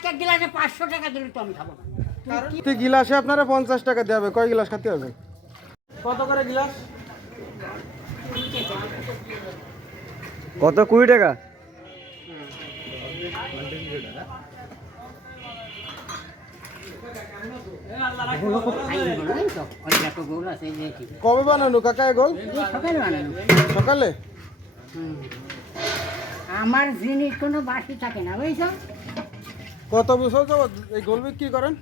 এক এক গ্লাসে 500 টাকা দিলে তো আমি খাবো না। প্রতি গিলাসে আপনারা 50 টাকা দেওয়া হবে। কয় গিলাস খেতে হবে? কত করে গিলাস? কত? 20 টাকা। কবে বানানো কাকা এ গোল? সকালে বানানো। সকালে? আমার জিনিস কোনো বাসি থাকে না বুঝছো। কত বছর যাবত এই গোল বিক্রি করেন?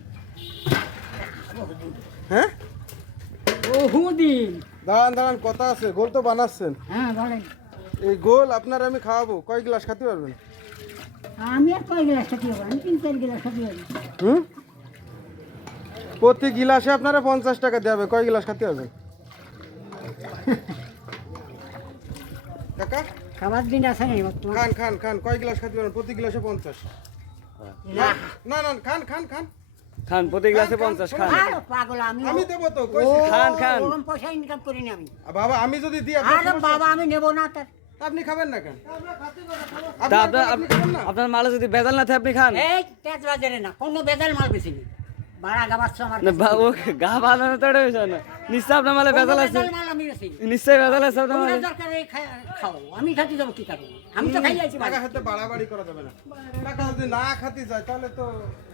হ্যাঁ, বহুদিন। দাঁড়ান দাঁড়ান, কথা আছে। গোল তো বানাচ্ছেন, হ্যাঁ বলেন। এই গোল আপনার আমি খাওয়াবো। কয় গ্লাস খেতে পারবেন? আমি আর কয় গ্লাস খাতে পারবো? আমি 3-4 গ্লাস খাতে পারবো। হুম, প্রতি গিলাসে আপনারা 50 টাকা দেওয়া হবে। কয় গ্লাস খেতে পারবেন কাকা? খাবার দিন আছে না বর্তমানে? খান খান খান, কয় গ্লাস খেতে পারবেন? প্রতি গ্লাসে 50। না না না, খান খান খান। খান, প্রতি গ্লাসে 50 খান। আরে পাগল, আমি দেবো তো, কইছি। খান, খান। ওরকম পয়সা ইনকাম করি না আমি। বাবা আমি যদি দিই আপনি আরে বাবা আমি নেবো না তার। আপনি খাবেন না কেন? তা আপনি খাবেন না? আপনার মালে যদি বেজাল না থাকে আপনি খান। এই তেজ বাজারে না কোনো বেজাল মাল বেশিনি। বাড়া গাবাচ্ছ আমার না, কাছে। ও গা বানানো তো এটা বিষয় না। নিশ্চয় আপনার মালে কোনো বেজাল আছে। বেজাল মাল আমি বেশি। নিশ্চয়ই বেজাল আছে আপনার তোমরা মালে। দরকার এই খাও, আমি খাতে যাবো কি খাবো? আমি তো খাই যাচ্ছি ভাই। টাকা হাতে বাড়াবাড়ি করা যাবে না। টাকা যদি না খাতে যায় তাহলে তো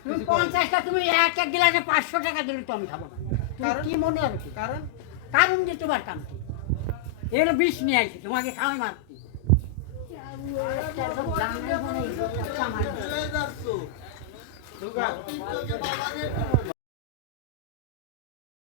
তুমি 50টা তুমি এক এক গ্লাসে 500 টাকা দিলে তো আমি খাবো না। তুমি কারণ? কি মনে হবে কি? কারণ কারণ যে তোমার কাম কি? এর বিষ নিয়ে আইছি তোমাকে খাওয়াই মারতি। সব জানলে মনে হয়, আমার